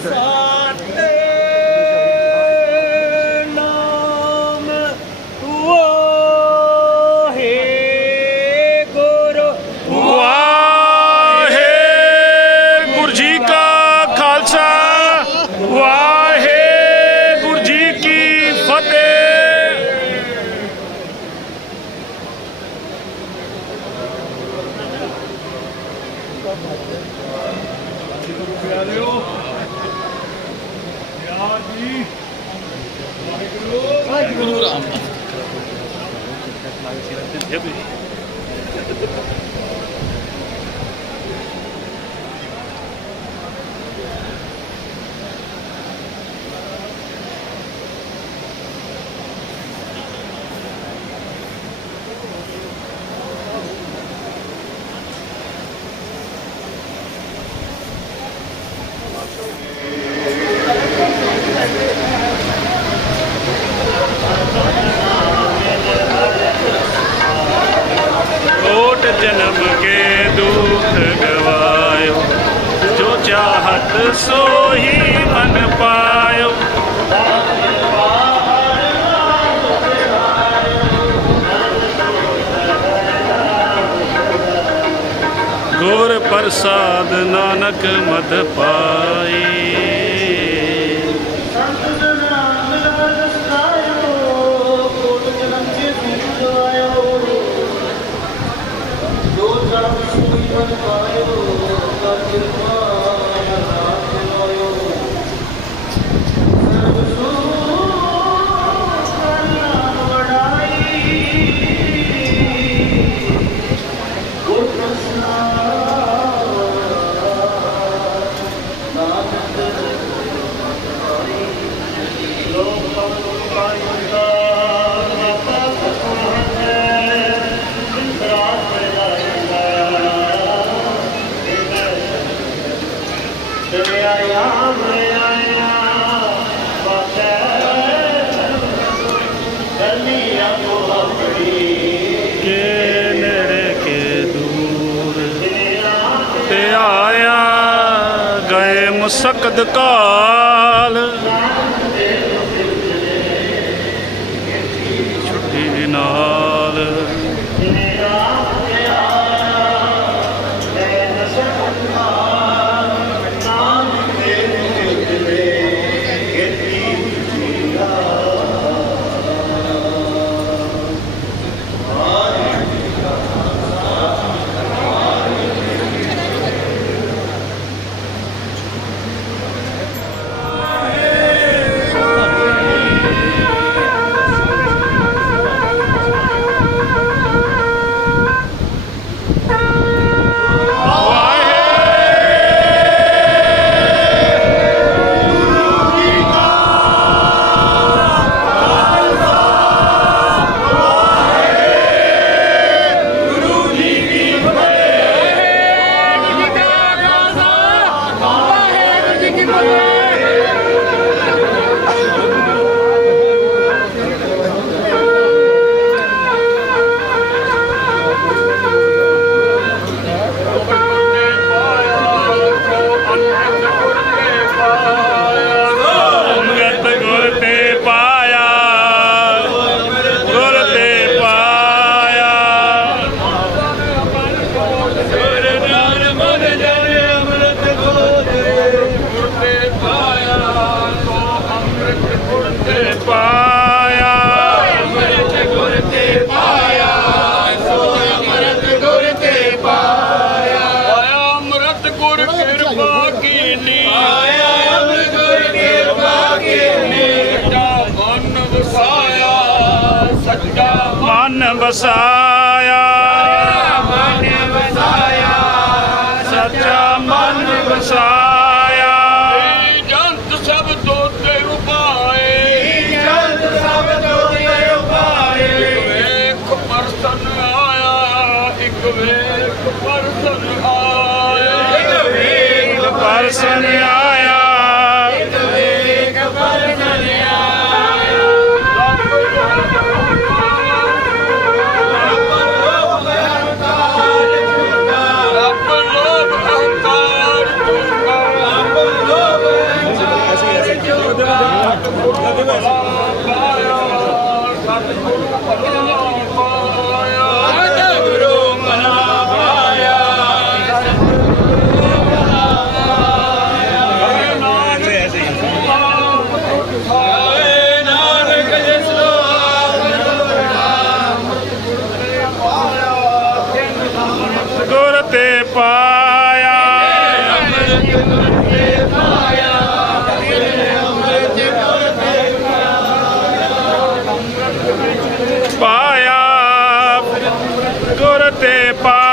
sorry, sorry. Waheguru. Ram. ਪ੍ਰਸਾਦ ਨਾਨਕ ਮਦ ਪਾਏ। ਸਕਦ ਕਾਲ। ਮਨ ਵਸਾਇਆ। ਮਨ ਵਸਾਇਆ। ਸੱਚਾ ਮਨ ਵਸਾਇਆ। Được, cái. ਪਾਇਆ ਗੁਰ ਤੇ ਪਾ